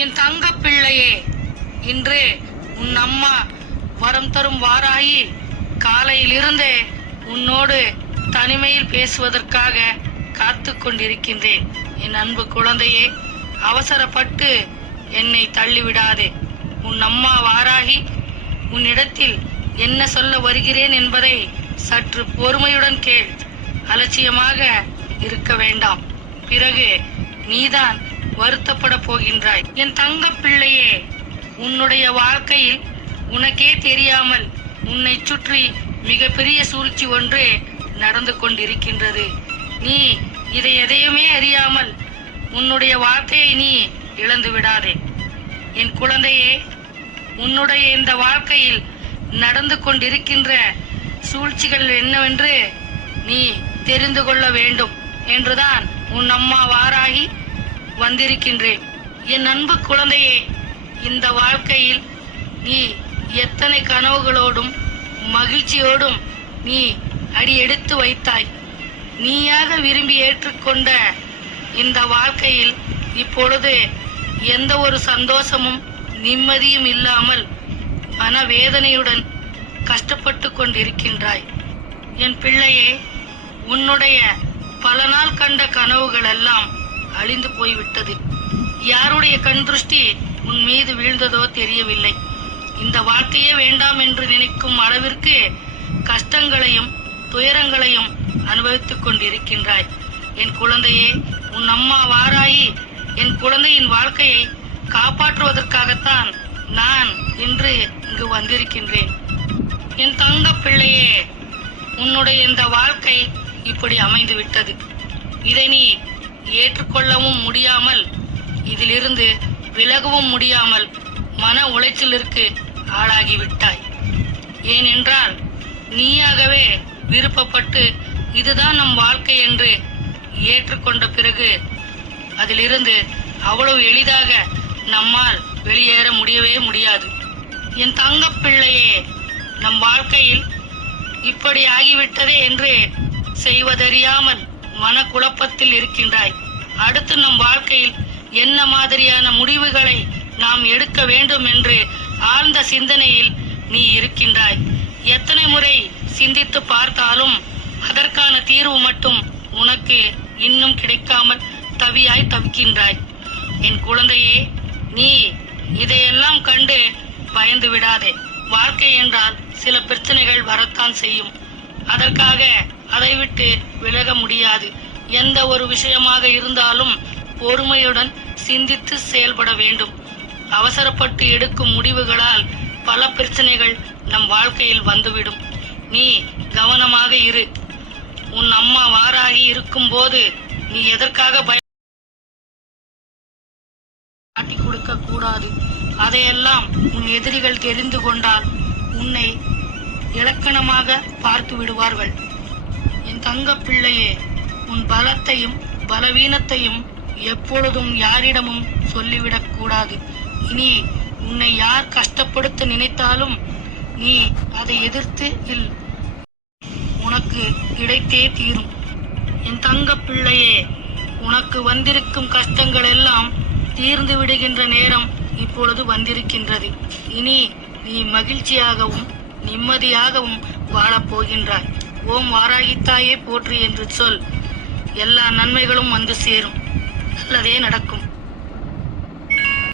என் தங்க பிள்ளையே, இன்று உன் அம்மா வரம் தரும் வாராகி காலையிலிருந்தே உன்னோடு தனிமையில் பேசுவதற்காக காத்து கொண்டிருக்கின்றேன். என் அன்பு குழந்தையே, அவசரப்பட்டு என்னை தள்ளிவிடாதே. உன் அம்மா வாராகி உன்னிடத்தில் என்ன சொல்ல வருகிறேன் என்பதை சற்று பொறுமையுடன் கேள். அலட்சியமாக இருக்க வேண்டாம். பிறகு நீதான் வருத்தப்பட போகின்றாய். என் தங்க பிள்ளையே, உன்னுடைய வாழ்க்கையில் உனக்கே தெரியாமல் உன்னை சுற்றி மிகப்பெரிய சூழ்ச்சி ஒன்று நடந்து கொண்டிருக்கின்றது. நீ இதை எதையுமே அறியாமல் உன்னுடைய வாழ்க்கையை நீ இழந்து விடாதே. என் குழந்தையே, உன்னுடைய இந்த வாழ்க்கையில் நடந்து கொண்டிருக்கின்ற சூழ்ச்சிகள் என்னவென்று நீ தெரிந்து கொள்ள வேண்டும் என்றுதான் உன் அம்மா வாராகி வந்திருக்கின்றேன். என் அன்பு குழந்தையே, இந்த வாழ்க்கையில் நீ எத்தனை கனவுகளோடும் மகிழ்ச்சியோடும் நீ அடி எடுத்து வைத்தாய். நீயாக விரும்பி ஏற்றுக்கொண்ட இந்த வாழ்க்கையில் இப்பொழுது எந்த ஒரு சந்தோஷமும் நிம்மதியும் இல்லாமல் மனவேதனையுடன் கஷ்டப்பட்டு கொண்டிருக்கின்றாய். என் பிள்ளையே, உன்னுடைய பல நாள் கண்ட கனவுகள் எல்லாம் அழிந்து போய்விட்டது. யாருடைய கண் திருஷ்டி உன் மீது வீழ்ந்ததோ தெரியவில்லை. இந்த வாழ்க்கையே வேண்டாம் என்று நினைக்கும் அளவிற்கு கஷ்டங்களையும் துயரங்களையும் அனுபவித்துக் கொண்டிருக்கின்றாய். என் குழந்தையே, உன் அம்மா வாராகி என் குழந்தையின் வாழ்க்கையை காப்பாற்றுவதற்காகத்தான் நான் இன்று இங்கு வந்திருக்கின்றேன். என் தங்க பிள்ளையே, உன்னுடைய இந்த வாழ்க்கை இப்படி அமைந்து விட்டது. இதை நீ ஏற்றுக்கொள்ளவும் முடியாமல் இதிலிருந்து விலகவும் முடியாமல் மன உளைச்சலிற்கு ஆளாகிவிட்டாய். ஏனென்றால் நீயாகவே விருப்பப்பட்டு இதுதான் நம் வாழ்க்கை என்று ஏற்றுக்கொண்ட பிறகு அதிலிருந்து அவ்வளவு எளிதாக நம்மால் வெளியேற முடியவே முடியாது. என் தங்க பிள்ளையே, நம் வாழ்க்கையில் இப்படி ஆகிவிட்டதே என்று செய்வதறியாமல் மனக்குழப்பத்தில் இருக்கின்றாய். அடுத்து நம் வாழ்க்கையில் என்ன மாதிரியான முடிவுகளை நாம் எடுக்க வேண்டும் என்று ஆழ்ந்த சிந்தனையில் நீ இருக்கின்றாய். எத்தனை முறை சிந்தித்து பார்த்தாலும் அதற்கான தீர்வு மட்டும் உனக்கு இன்னும் கிடைக்காமல் தவியாய் தவிக்கின்றாய். என் குழந்தையே, நீ இதையெல்லாம் கண்டு பயந்து விடாதே. வாழ்க்கை என்றால் சில பிரச்சனைகள் வரத்தான் செய்யும். அதற்காக அதை விட்டு விலக முடியாது. எந்த ஒரு விஷயமாக இருந்தாலும் பொறுமையுடன் சிந்தித்து செயல்பட வேண்டும். அவசரப்பட்டு எடுக்கும் முடிவுகளால் பல பிரச்சனைகள் நம் வாழ்க்கையில் வந்துவிடும். நீ கவனமாக இரு. உன் அம்மா வாராகி இருக்கும் போது நீ எதற்காக காட்டி கொடுக்க கூடாது. அதையெல்லாம் உன் எதிரிகள் தெரிந்து கொண்டால் உன்னை இலக்கணமாக பார்த்து விடுவார்கள். என் தங்க பிள்ளையே, உன் பலத்தையும் பலவீனத்தையும் எப்பொழுதும் யாரிடமும் சொல்லிவிடக் கூடாது. இனி உன்னை யார் கஷ்டப்படுத்த நினைத்தாலும் நீ அதை எதிர்த்து உனக்கு கிடைத்தே தீரும். என் தங்க பிள்ளையே, உனக்கு வந்திருக்கும் கஷ்டங்கள் எல்லாம் தீர்ந்து விடுகின்ற நேரம் இப்பொழுது வந்திருக்கின்றது. இனி நீ மகிழ்ச்சியாகவும் நிம்மதியாகவும் வாழப்போகின்றாய். ஓம் வாராகித்தாயே போற்றி என்று சொல். எல்லா நன்மைகளும் வந்து சேரும். நல்லதே நடக்கும்.